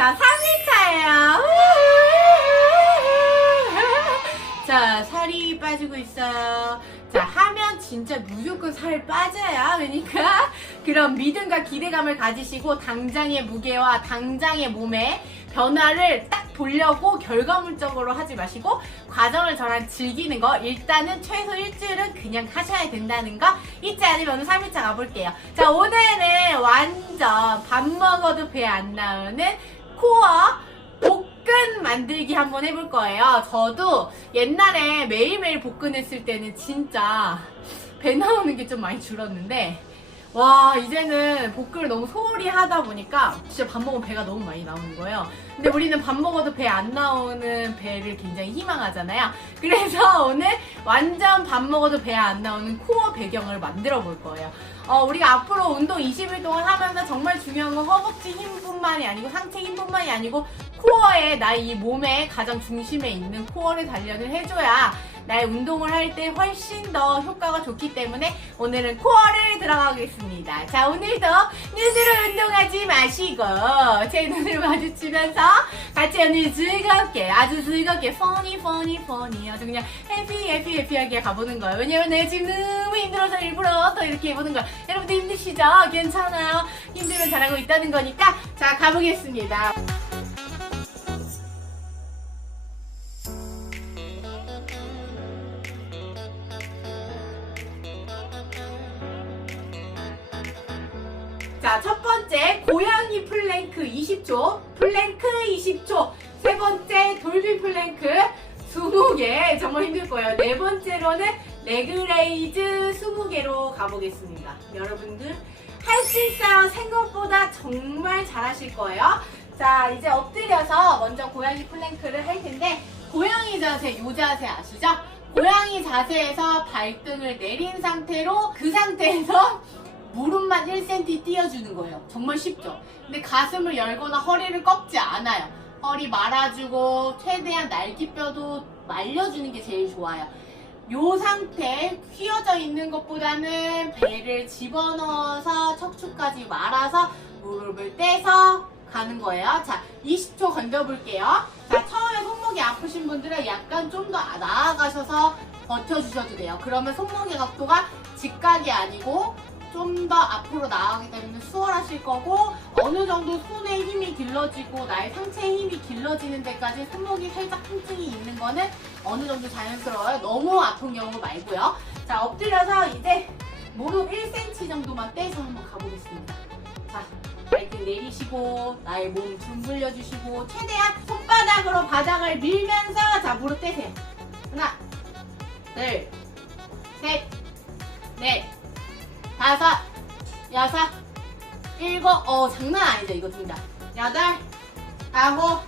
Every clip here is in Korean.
자, 3일차예요. 자, 살이 빠지고 있어요. 자, 하면 진짜 무조건 살 빠져요. 그러니까 그런 믿음과 기대감을 가지시고 당장의 무게와 당장의 몸에 변화를 딱 보려고 결과물적으로 하지 마시고 과정을 저랑 즐기는 거 일단은 최소 일주일은 그냥 하셔야 된다는 거 잊지 않으면 오늘 3일차 가볼게요. 자, 오늘은 완전 밥 먹어도 배 안 나오는 코어 볶은 만들기 한번 해볼 거예요. 저도 옛날에 매일매일 볶은 했을 때는 진짜 배 나오는 게 좀 많이 줄었는데 와 이제는 볶음을 너무 소홀히 하다 보니까 진짜 밥 먹으면 배가 너무 많이 나오는 거예요. 근데 우리는 밥 먹어도 배 안 나오는 배를 굉장히 희망하잖아요. 그래서 오늘 완전 밥 먹어도 배 안 나오는 코어 배경을 만들어 볼 거예요. 어, 우리가 앞으로 운동 20일 동안 하면서 정말 중요한 건 허벅지 힘뿐만이 아니고 상체 힘뿐만이 아니고 코어에 나의 이 몸의 가장 중심에 있는 코어를 단련을 해줘야 나의 운동을 할 때 훨씬 더 효과가 좋기 때문에 오늘은 코어를 들어가겠습니다. 자, 오늘도 눈으로 운동하지 마시고 제 눈을 마주치면서 같이 오늘 즐겁게 아주 즐겁게 퍼니 퍼니 퍼니 아주 그냥 해피 해피 해피하게 가보는 거예요. 왜냐면 내가 지금 너무 힘들어서 일부러 또 이렇게 해보는 거예요. 여러분들 힘드시죠? 괜찮아요. 힘들면 잘하고 있다는 거니까 자 가보겠습니다. 거예요. 네 번째로는 레그레이즈 20개로 가보겠습니다. 여러분들 할 수 있어요. 생각보다 정말 잘하실 거예요. 자, 이제 엎드려서 먼저 고양이 플랭크를 할 텐데 고양이 자세, 요 자세 아시죠? 고양이 자세에서 발등을 내린 상태로 그 상태에서 무릎만 1cm 띄워주는 거예요. 정말 쉽죠? 근데 가슴을 열거나 허리를 꺾지 않아요. 허리 말아주고 최대한 날개뼈도 말려주는 게 제일 좋아요. 요 상태 휘어져 있는 것보다는 배를 집어넣어서 척추까지 말아서 무릎을 떼서 가는 거예요. 자, 20초 건져볼게요. 자, 처음에 손목이 아프신 분들은 약간 좀 더 나아가셔서 버텨주셔도 돼요. 그러면 손목의 각도가 직각이 아니고 좀 더 앞으로 나가기 때문에 수월하실 거고 어느 정도 손에 힘이 길러지고 나의 상체에 힘이 길러지는 데까지 손목이 살짝 통증이 있는 거는 어느 정도 자연스러워요. 너무 아픈 경우 말고요. 자 엎드려서 이제 무릎 1cm 정도만 떼서 한번 가보겠습니다. 자 발등 내리시고 나의 몸 둥글려 주시고 최대한 손바닥으로 바닥을 밀면서 자 무릎 떼세요. 하나 둘 셋 넷 다섯, 여섯, 일곱, 어, 장난 아니죠, 이거 진짜. 여덟, 아홉,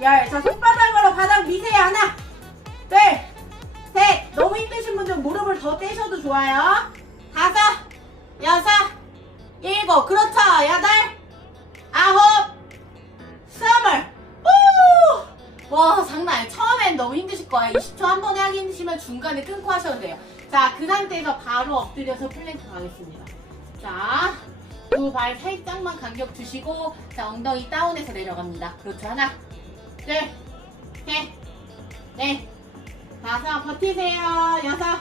열. 자, 손바닥으로 바닥 미세요. 하나, 둘, 셋. 너무 힘드신 분들 무릎을 더 떼셔도 좋아요. 다섯, 여섯, 일곱. 그렇죠. 여덟, 와, 장난 아니에요. 처음엔 너무 힘드실 거예요. 20초 한 번에 하기 힘드시면 중간에 끊고 하셔도 돼요. 자, 그 상태에서 바로 엎드려서 플랭크 가겠습니다. 자, 두 발 살짝만 간격 주시고, 자, 엉덩이 다운해서 내려갑니다. 그렇죠. 하나, 둘, 셋, 넷, 다섯, 버티세요. 여섯,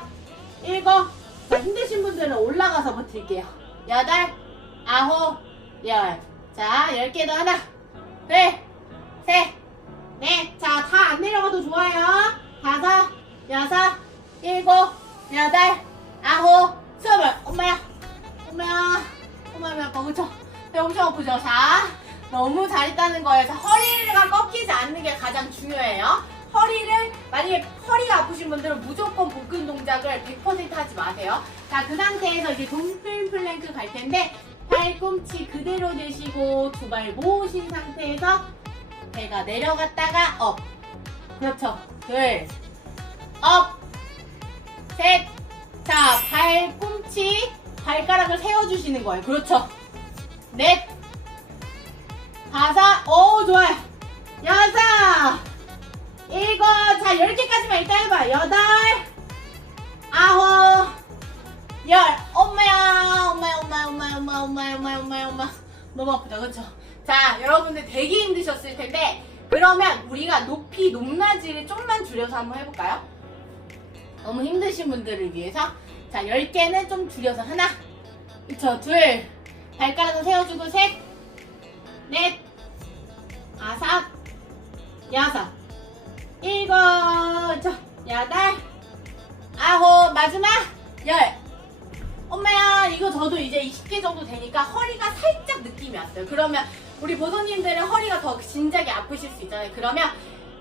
일곱. 자, 힘드신 분들은 올라가서 버틸게요. 여덟, 아홉, 열. 자, 열 개 더 하나, 둘, 셋, 넷. 자, 다 안 내려가도 좋아요. 다섯, 여섯, 일곱, 여덟, 아홉, 스물. 엄마야, 엄마야, 엄마야? 배 엄청 아프죠? 자, 너무 잘했다는 거예요. 자, 허리가 꺾이지 않는 게 가장 중요해요. 허리를 만약에 허리가 아프신 분들은 무조건 복근 동작을 100% 하지 마세요. 자, 그 상태에서 이제 동필 플랭크 갈 텐데 팔꿈치 그대로 대시고 두 발 모으신 상태에서 배가 내려갔다가 업. 그렇죠. 둘, 업. 셋. 자, 발 꿈치, 발가락을 세워주시는 거예요. 그렇죠. 넷. 다섯. 오, 좋아요. 여섯. 일곱. 자, 열 개까지만 일단 해봐. 여덟. 아홉. 열. 엄마야. 엄마야, 엄마야, 엄마야, 엄마야, 엄마야, 엄마야, 엄마야, 엄마. 너무 아프다, 그쵸? 자, 여러분들 되게 힘드셨을 텐데, 그러면 우리가 높이, 높낮이를 좀만 줄여서 한번 해볼까요? 너무 힘드신 분들을 위해서. 자, 10개는 좀 줄여서 하나, 그쵸, 둘, 발가락을 세워주고 셋, 넷, 다섯, 여섯, 일곱, 저, 여덟, 아홉, 마지막, 열. 엄마야, 이거 저도 이제 20개 정도 되니까 허리가 살짝 느낌이 왔어요. 그러면 우리 보선님들은 허리가 더 진작에 아프실 수 있잖아요. 그러면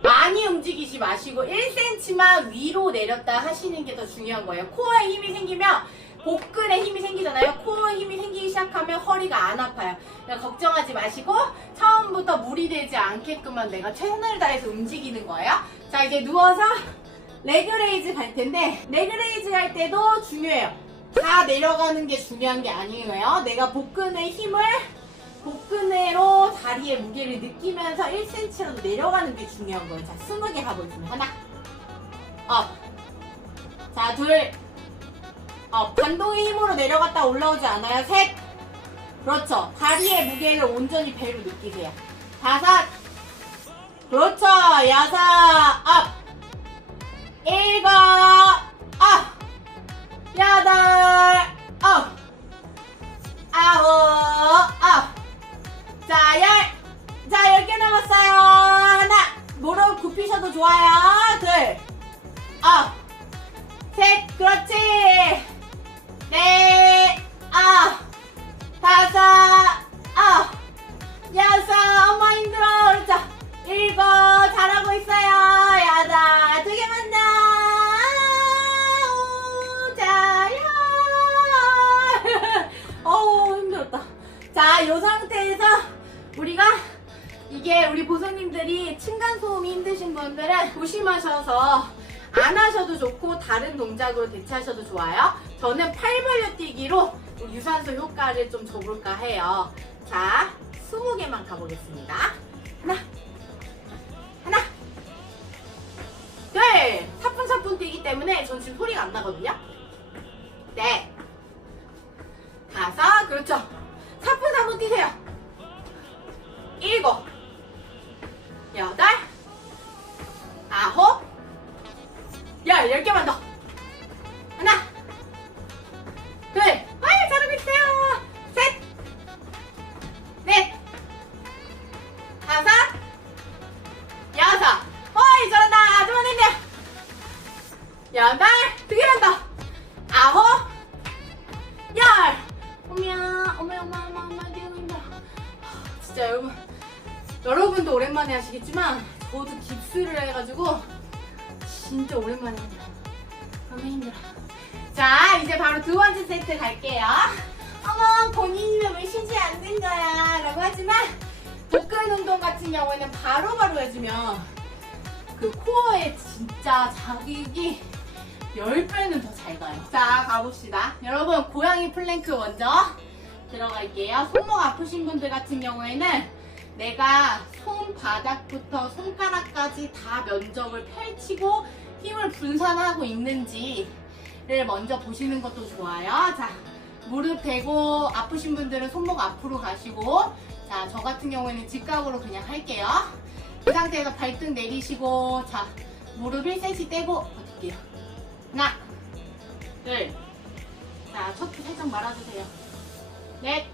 많이 움직이지 마시고 1cm만 위로 내렸다 하시는 게 더 중요한 거예요. 코어에 힘이 생기면 복근에 힘이 생기잖아요. 코어에 힘이 생기기 시작하면 허리가 안 아파요. 그러니까 걱정하지 마시고 처음부터 무리 되지 않게끔만 내가 최선을 다해서 움직이는 거예요. 자, 이제 누워서 레그레이즈 갈 텐데 레그레이즈 할 때도 중요해요. 다 내려가는 게 중요한 게 아니에요. 내가 복근의 힘을 복근으로 다리의 무게를 느끼면서 1cm라도 내려가는 게 중요한 거예요. 자, 20개 가보겠습니다. 하나, 업. 자, 둘, 업. 반동의 힘으로 내려갔다 올라오지 않아요. 셋. 그렇죠. 다리의 무게를 온전히 배로 느끼세요. 다섯. 그렇죠. 여섯. 업. 일곱. 업. 여덟. 업. 아홉. 업. 자, 열. 자, 열 개 남았어요. 하나. 무릎 굽히셔도 좋아요. 둘. 업. 셋. 그렇지. 넷. 아. 다섯. 아. 여섯. 엄마 힘들어. 그렇죠. 일곱. 잘하고 있어요. 여덟. 두 개만 더. 자, 요 상태에서 우리가 이게 우리 보선님들이 층간소음이 힘드신 분들은 조심하셔서 안 하셔도 좋고 다른 동작으로 대체하셔도 좋아요. 저는 팔 벌려 뛰기로 유산소 효과를 좀 줘볼까 해요. 자, 20개만 가보겠습니다. 하나, 하나, 둘, 사뿐사뿐 뛰기 때문에 전 지금 소리가 안 나거든요. 진짜 여러분, 여러분도 오랜만에 하시겠지만 저도 깁스를 해가지고 진짜 오랜만에 합니다. 너무 힘들어. 자, 이제 바로 두 번째 세트 갈게요. 어머, 본인이 왜 쉬지 않는 거야? 라고 하지만 복근 운동 같은 경우에는 바로 바로 해주면 그 코어에 진짜 자극이 10배는 더 잘 가요. 자, 가봅시다. 여러분, 고양이 플랭크 먼저 들어갈게요. 손목 아프신 분들 같은 경우에는 내가 손바닥부터 손가락까지 다 면적을 펼치고 힘을 분산하고 있는지를 먼저 보시는 것도 좋아요. 자, 무릎 대고 아프신 분들은 손목 앞으로 가시고 자, 저 같은 경우에는 직각으로 그냥 할게요. 그 상태에서 발등 내리시고 자, 무릎 1cm 떼고 버틸게요. 하나, 둘, 자, 척추 살짝 말아주세요. 넷,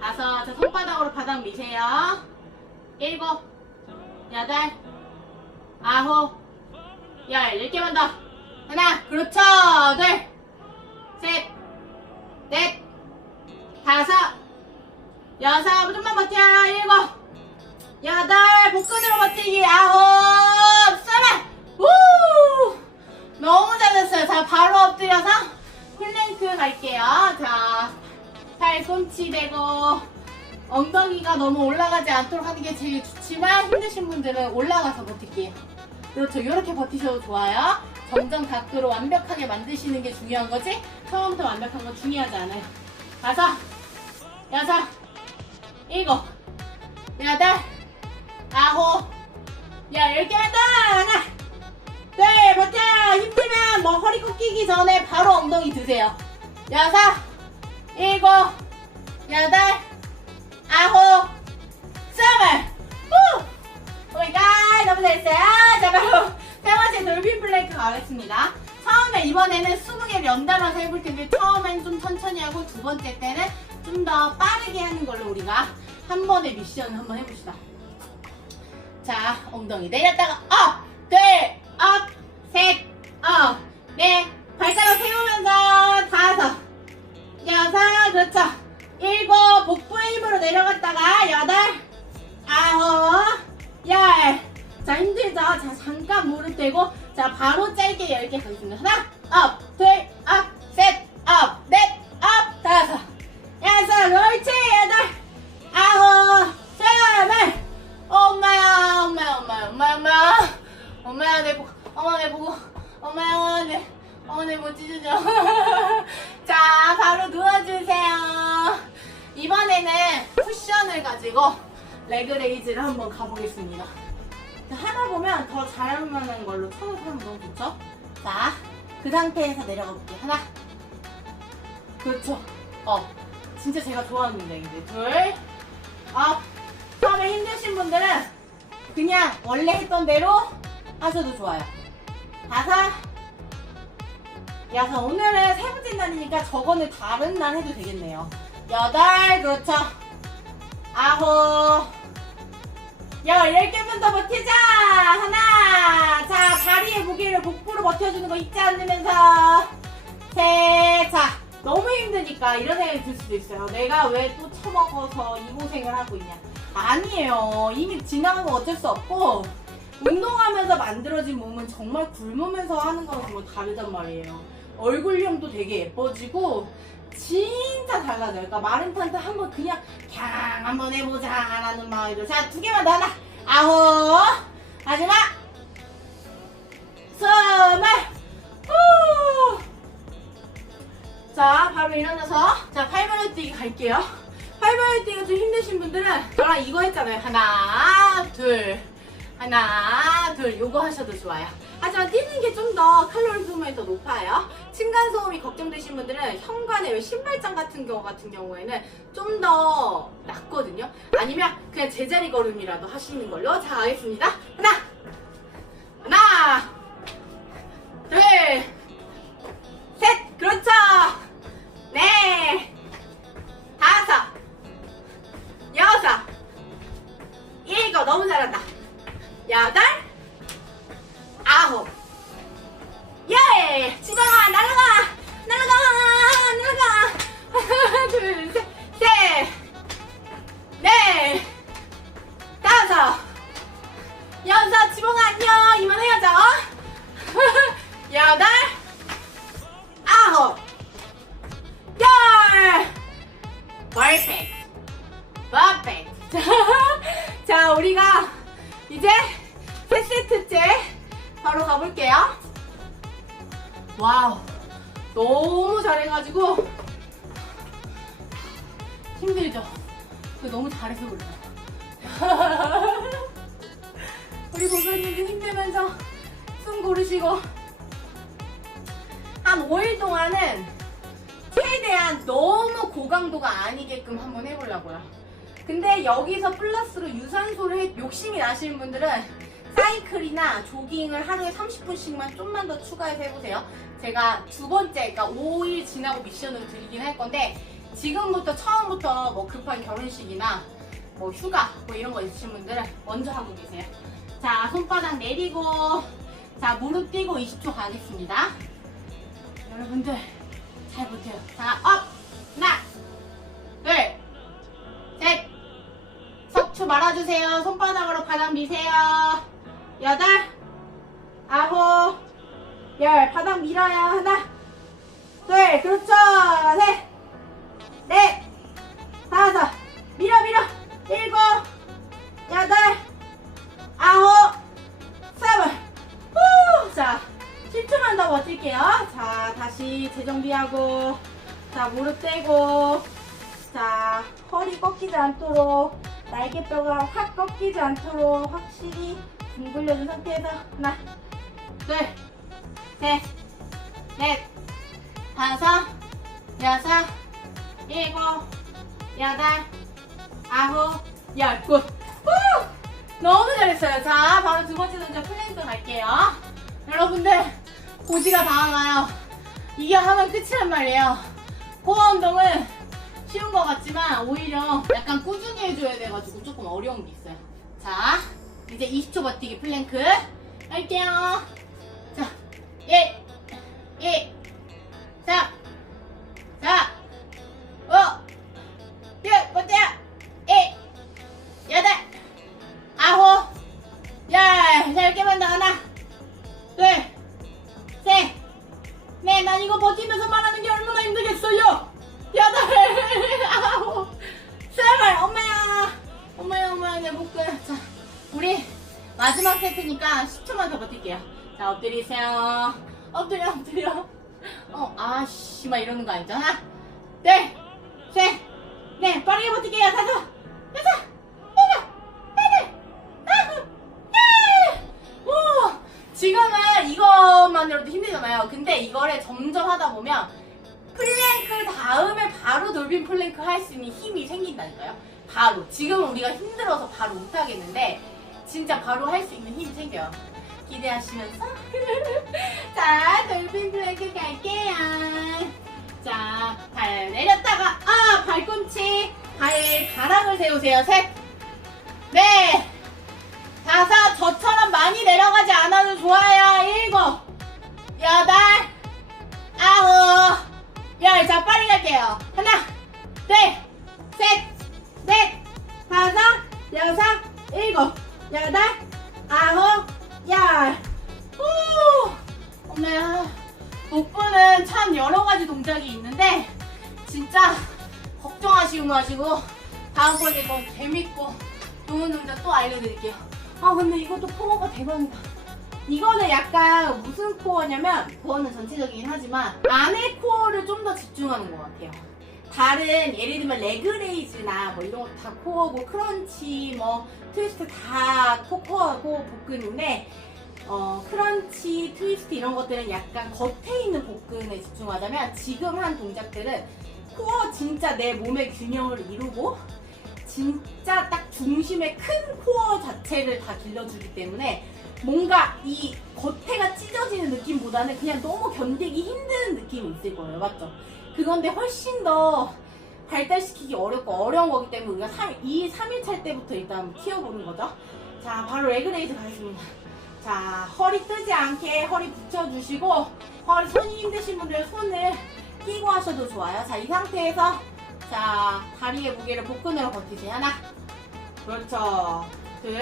다섯, 자, 손바닥으로 바닥 미세요. 일곱, 여덟, 아홉, 열, 열 개만 더. 하나, 그렇죠. 둘, 셋, 넷, 다섯, 여섯, 좀만 버텨. 일곱, 여덟, 복근으로 버티기. 아홉, 스물. 우! 너무 잘했어요. 자, 바로 엎드려서 플랭크 갈게요. 자, 팔꿈치 대고 엉덩이가 너무 올라가지 않도록 하는 게 제일 좋지만 힘드신 분들은 올라가서 버틸게요. 그렇죠. 이렇게 버티셔도 좋아요. 점점 각도로 완벽하게 만드시는 게 중요한 거지. 처음부터 완벽한 건 중요하지 않아요. 다섯, 여섯, 일곱, 여덟, 아홉, 열, 열 개만 더! 하나, 둘, 버텨! 힘들면 뭐 허리 꺾이기 전에 바로 엉덩이 드세요. 여섯, 일곱, 여덟, 아홉, 스물, 후! Oh 오이갓, 너무 잘했어요. 자, 바로 세 번째 돌비 플랭크 가겠습니다. 처음에 이번에는 20개를 연달아서 해볼 텐데 처음엔 좀 천천히 하고 두 번째 때는 좀 더 빠르게 하는 걸로 우리가 한 번의 미션을 한번 해봅시다. 자, 엉덩이 내렸다가 업! 둘, 업! 셋, 업! 네, 발가락 세우면서 다섯, 여섯, 그렇죠. 일곱, 복부의 힘으로 내려갔다가 여덟, 아홉, 열. 자, 힘들죠? 자, 잠깐 무릎 대고, 자, 바로 짧게 열 개 가겠습니다. 하나, 업, 둘, 업, 셋, 업, 넷, 업, 다섯, 여섯, 옳지, 여덟, 아홉, 스물. 엄마야, 엄마야, 엄마야, 엄마야, 엄마야. 엄마야, 내 보고, 엄마 내 보고, 엄마야, 내, 어머, 내못 찢어져. 자, 바로 누워주세요. 이번에는 쿠션을 가지고 레그레이즈를 한번 가보겠습니다. 자, 하다 보면 더 잘하는 걸로 쳐서 하면 너무 좋죠? 자, 그 상태에서 내려가 볼게요. 하나. 그렇죠. 어. 진짜 제가 좋아하는 운동인데. 둘. 업. 처음에 힘드신 분들은 그냥 원래 했던 대로 하셔도 좋아요. 다섯. 여섯. 오늘은 세 번째 날이니까 저거는 다른 날 해도 되겠네요. 여덟. 그렇죠. 아홉. 열, 열 개만 더 버티자! 하나! 자, 다리의 무게를 복부로 버텨주는 거 잊지 않으면서. 셋! 자, 너무 힘드니까 이런 생각이 들 수도 있어요. 내가 왜 또 처먹어서 이 고생을 하고 있냐. 아니에요. 이미 지나간 거 어쩔 수 없고, 운동하면서 만들어진 몸은 정말 굶으면서 하는 거랑 정말 다르단 말이에요. 얼굴형도 되게 예뻐지고, 진짜 달라져요. 그러니까 마른 탄트 한번 그냥 캬 한번 해보자 라는 마음으로. 자 두 개만 더 하나 아홉. 마지막. 스물 후. 자 바로 일어나서. 자 팔벌려 뛰기 갈게요. 팔벌려 뛰기가 좀 힘드신 분들은 저랑 이거 했잖아요. 하나 둘 하나 둘 요거 하셔도 좋아요 하지만 뛰는 게 좀 더 칼로리 소모이 더 높아요 층간 소음이 걱정되신 분들은 현관에 왜 신발장 같은 경우 같은 경우에는 좀 더 낫거든요. 아니면 그냥 제자리 걸음이라도 하시는 걸로 자 가겠습니다. 하나, 하나, 둘, 지방아 안녕! 이만해야죠? 여덟, 아홉, 열! 퍼펙트! 퍼펙트! 자, 우리가 이제 세 세트째 바로 가볼게요. 와우 너무 잘해가지고 힘들죠? 그 너무 잘해서 그래요 우리 보사님도 힘들면서 숨 고르시고 한 5일 동안은 최대한 너무 고강도가 아니게끔 한번 해보려고요 근데 여기서 플러스로 유산소를 해- 욕심이 나시는 분들은 사이클이나 조깅을 하루에 30분씩만 좀만 더 추가해서 해보세요. 제가 두 번째, 그러니까 5일 지나고 미션을 드리긴 할 건데 지금부터 처음부터 뭐 급한 결혼식이나 뭐 휴가 뭐 이런 거 있으신 분들은 먼저 하고 계세요. 자, 손바닥 내리고 자, 무릎 띄고 20초 가겠습니다. 여러분들 잘 버텨요. 자, 업! 하나, 둘, 셋, 척추 말아주세요. 손바닥으로 바닥 미세요. 여덟, 아홉, 열. 바닥 밀어요. 하나, 둘, 그렇죠. 셋, 넷, 다섯, 밀어, 밀어. 일곱, 다시 재정비하고, 자, 무릎 떼고, 자, 허리 꺾이지 않도록 날개뼈가 확 꺾이지 않도록 확실히 둥글려준 상태에서 하나, 둘, 셋, 넷, 다섯, 여섯, 일곱, 여덟, 아홉, 열. 굿. 후! 너무 잘했어요. 자, 바로 두 번째 동작 플랜트 갈게요. 여러분들, 고지가 다가요. 이게 하면 끝이란 말이에요. 코어 운동은 쉬운 것 같지만 오히려 약간 꾸준히 해줘야 돼가지고 조금 어려운 게 있어요. 자, 이제 20초 버티기 플랭크 할게요. 자, 1, 2, 여섯, 일곱, 여덟, 아홉, 열! 오! 지금은 이것만으로도 힘들잖아요. 근데 이거를 점점 하다 보면 플랭크 다음에 바로 돌빈 플랭크 할 수 있는 힘이 생긴다니까요. 바로. 지금은 우리가 힘들어서 바로 못 하겠는데 진짜 바로 할 수 있는 힘이 생겨요. 기대하시면서 자 돌빈 플랭크 갈게요. 자, 발 내렸다가 아 발꿈치 발가락을 세우세요. 셋, 넷, 다섯. 저처럼 많이 내려가지 않아도 좋아요. 일곱, 여덟, 아홉, 열. 자, 빨리 갈게요. 하나, 둘, 걱정하시고 마시고 다음번에 더 재밌고 좋은 동작 또 알려드릴게요. 아 근데 이것도 코어가 대박이다. 이거는 약간 무슨 코어냐면 그거는 전체적이긴 하지만 안에 코어를 좀 더 집중하는 것 같아요. 다른 예를 들면 레그레이즈나 뭐 이런 것도 다 코어고 크런치 뭐 트위스트 다 코코하고 복근인데 어, 크런치, 트위스트 이런 것들은 약간 겉에 있는 복근에 집중하자면 지금 한 동작들은 코어 진짜 내 몸의 균형을 이루고 진짜 딱 중심의 큰 코어 자체를 다 길러주기 때문에 뭔가 이 겉에가 찢어지는 느낌보다는 그냥 너무 견디기 힘든 느낌이 있을 거예요. 맞죠? 그건데 훨씬 더 발달시키기 어렵고 어려운 거기 때문에 우리가 3, 이 3일차 때부터 일단 키워보는 거죠. 자, 바로 레그레이즈 가겠습니다. 자, 허리 뜨지 않게 허리 붙여주시고, 허리 손이 힘드신 분들 손을 끼고 하셔도 좋아요. 자, 이 상태에서, 자, 다리의 무게를 복근으로 버티세요. 하나, 그렇죠. 둘,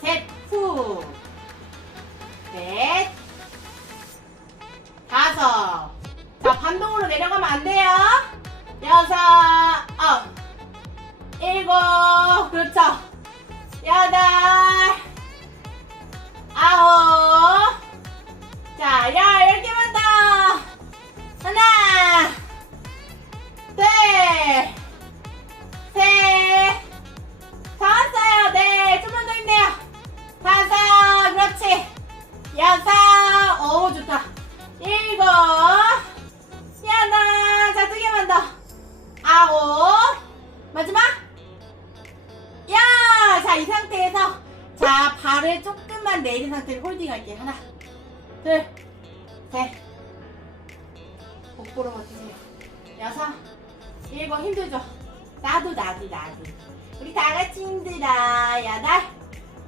셋, 후, 넷, 다섯. 자, 반동으로 내려가면 안 돼요. 여섯, 어, 일곱, 그렇죠. 여덟, 아홉. 자, 열. 하나, 둘, 셋. 다 왔어요. 네, 좀만 더 힘내요. 다섯, 그렇지. 여섯, 오, 좋다. 일곱, 여덟, 자, 두 개만 더. 아홉, 마지막. 야! 자, 이 상태에서 자, 발을 조금만 내린 상태로 홀딩 할게요. 하나, 둘, 셋. 복부로 버티세요. 여섯, 일곱, 힘들죠? 나도, 나도, 나도. 우리 다 같이 힘들어. 여덟,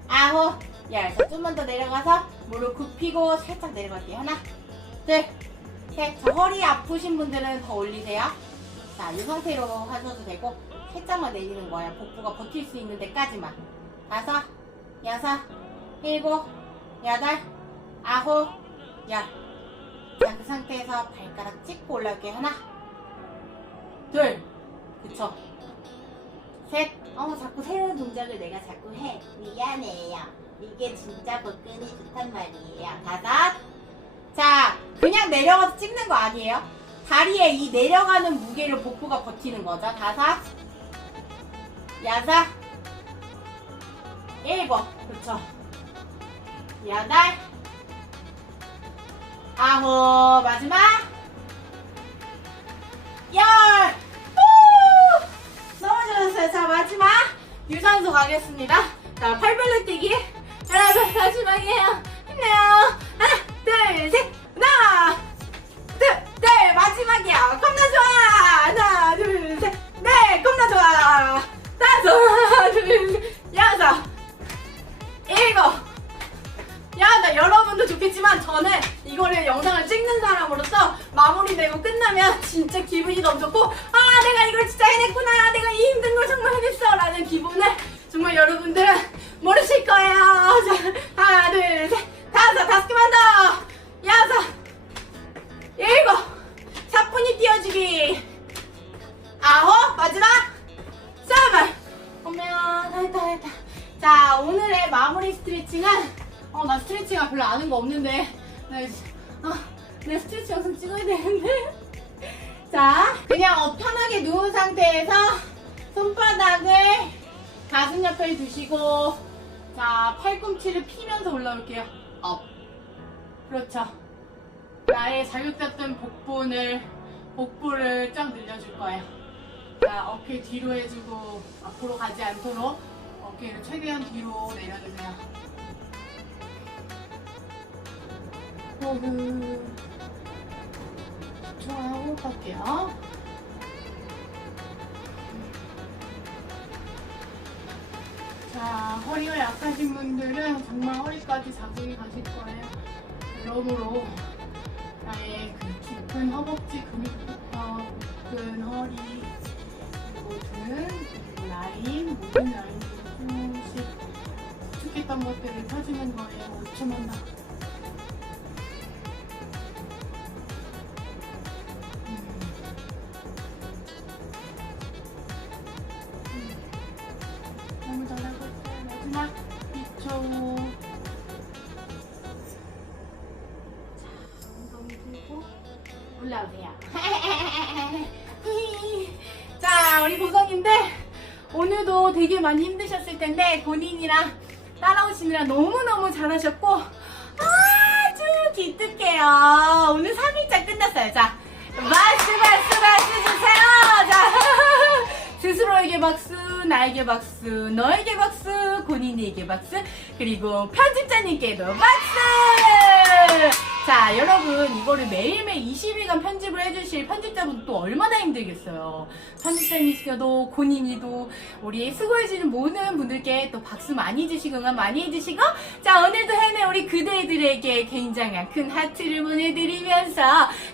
아홉, 열. 자, 좀만 더 내려가서 무릎 굽히고 살짝 내려갈게요. 하나, 둘, 셋. 자, 허리 아프신 분들은 더 올리세요. 자, 이 상태로 하셔도 되고, 살짝만 내리는 거예요. 복부가 버틸 수 있는 데까지만. 다섯, 여섯, 일곱, 여덟, 아홉, 열. 자, 그 상태에서 발가락 찍고 올라올게요. 하나, 둘, 그쵸. 셋, 어, 자꾸 새로운 동작을 내가 자꾸 해. 미안해요. 이게 진짜 복근이 좋단 말이에요. 다섯. 자, 그냥 내려가서 찍는 거 아니에요? 다리에 이 내려가는 무게를 복부가 버티는 거죠. 다섯, 여섯, 일곱, 그렇죠. 여덟, 아홉, 마지막, 열. 후! 좋았어요. 자, 마지막 유산소 가겠습니다. 자, 팔벌레 뛰기. 둘, 마지막이에요. 힘내요. 하나, 둘, 셋. 하나, 둘, 네, 마지막이야. 겁나 좋아. 하나, 둘, 셋. 네, 겁나 좋아. 다섯, 둘, 셋. 여섯, 일곱. 여러분도 좋겠지만 저는 이거를 영상을 찍는 사람으로서 마무리되고 끝나면 진짜 기분이 너무 좋고 아 내가 이걸 진짜 해냈구나. 내가 이 힘든 걸 정말 해냈어. 라는 기분을 정말 여러분들은 모르실 거예요. 자 하나 둘셋. 다섯. 다섯 개만 더. 여섯. 일곱. 사뿐히 띄워주기. 아홉. 마지막. 스물 오면 다 했다 다 했다. 자 오늘의 마무리 스트레칭은 어 나 스트레칭 별로 아는 거 없는데. 나 아, 내 스트레칭 영상 찍어야 되는데. 자 그냥 어, 편하게 누운 상태에서 손바닥을 가슴 옆에 두시고 자 팔꿈치를 피면서 올라올게요. 업. 그렇죠. 나의 자극됐던 복부를 복부를 쫙 늘려줄 거예요. 자 어깨 뒤로 해주고 앞으로 가지 않도록 어깨를 최대한 뒤로 내려주세요 호흡 좋아요 할게요. 자 허리가 약하신 분들은 정말 허리까지 자극이 가실 거예요. 그러므로 나의 그 깊은 허벅지 근육부터 큰 허리 그리고 라인 모든 라인들을 조금씩 수축했던 것들을 펴주는 거예요. 5초만 더 텐데 본인이랑 따라오시느라 너무너무 잘하셨고 아주 기특해요. 오늘 3일차 끝났어요. 자, 박수 박수 박수 주세요. 자, 스스로에게 박수, 나에게 박수, 너에게 박수, 본인에게 박수, 그리고 편집자님께도 박수! 자, 여러분, 이거를 매일매일 20일간 편집을 해주실 편집자분 또 얼마나 힘들겠어요. 편집자님이시도, 본인이도, 우리 수고해주는 모든 분들께 또 박수 많이 주시고, 응원 많이 해주시고, 자, 오늘도 해내 우리 그대들에게 굉장한 큰 하트를 보내드리면서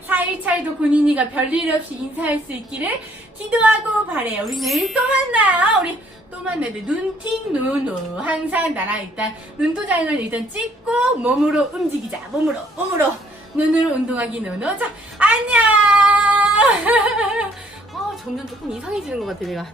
4일차에도 본인이가 별일 없이 인사할 수 있기를 기도하고 바래요. 우리 내일 또 만나요. 우리 또 만나요. 눈팅 눈우 항상 나랑 일단 눈도장을 일단 찍고 몸으로 움직이자. 몸으로 몸으로 눈으로 운동하기 눈우. 자 안녕. 아 점점 조금 이상해지는 것 같아 내가.